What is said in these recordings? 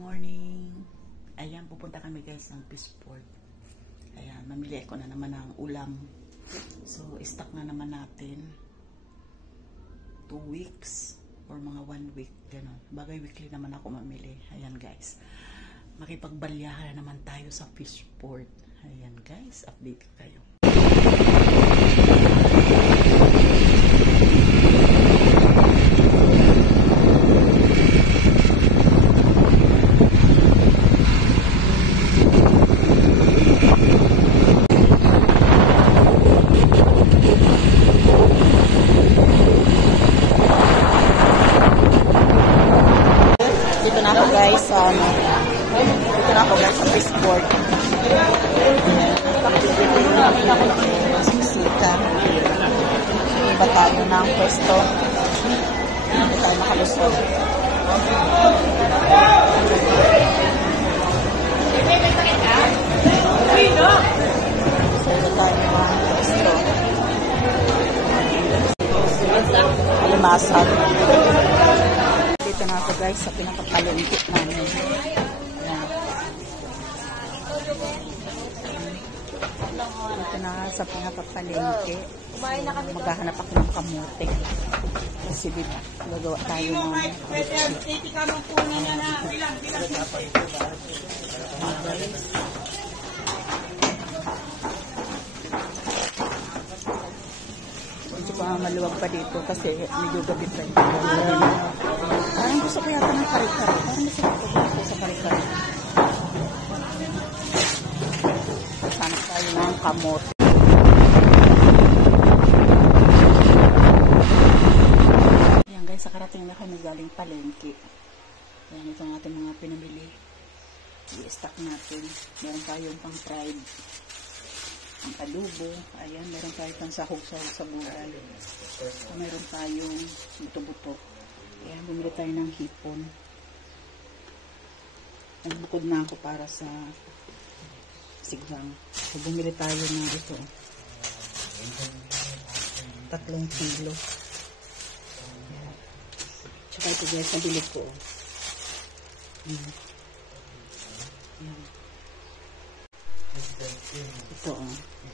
morning. Ayan, pupunta kami guys ng Peaceport. Ayan, mamili ako na naman ng ulam. So, stock na naman natin 2 weeks or mga 1 week, gano'n. Bagay weekly naman ako mamili. Ayan guys, makipagbalyahan na naman tayo sa Peaceport. Ayan guys, update kayo. Dito na ako guys sa Peaceport. Sisika. Iba tayo ng pwesto. Hindi tayo makalusot. So, iba tayo ng pwesto. Alimasag. Dito na ako guys sa pinakapalengke namin. Ayan. Dito na sa pinakapalengke. Maghahanap ako ng kamote. Kasi dito gagawa tayo ng medyo pa maluwag pa dito kasi medyo gabi pa ito. Parang gusto ko yata ng kare-kare. Parang masarap ko sa kare-kare. Sana tayo ng kamote. Ayan guys, nakarating na kami galing palengke. Ayan, ito ang ating mga pinamili. I-stock natin. Meron tayong pang fried. Ang adobo. Ayan, meron tayong pang sahog-sahog sa gulay. Meron tayong buto-buto. Ayan, bumili tayo ng hipon. Nagbukod na ako para sa sigang. So, bumili tayo ng ito. 3 kilo. Ayan. Tsaka ito guys, nabili ko. Ayan. Ayan. Ito,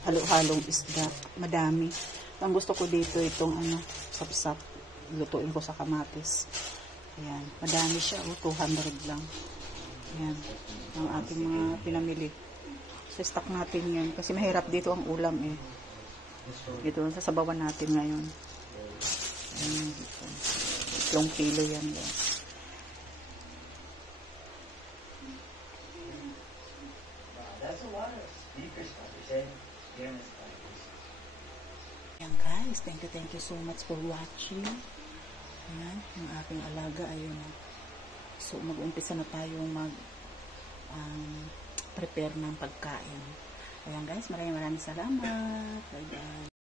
halo-halong isda. Madami. Ang gusto ko dito, itong sapsap. Lutuin ko sa kamatis. Ayan. Madami siya. 200 lang. Ayan. Ang ating mga pinamili. So, stock natin yan. Kasi mahirap dito ang ulam eh. Ito, sasabawan natin ngayon. Ayan. 3 kilo yan guys. Ayan guys, thank you so much for watching. Ayan, yung aking alaga, ayun. So, mag-umpisa na tayong prepare ng pagkain. Ayan guys, maraming salamat. Bye bye.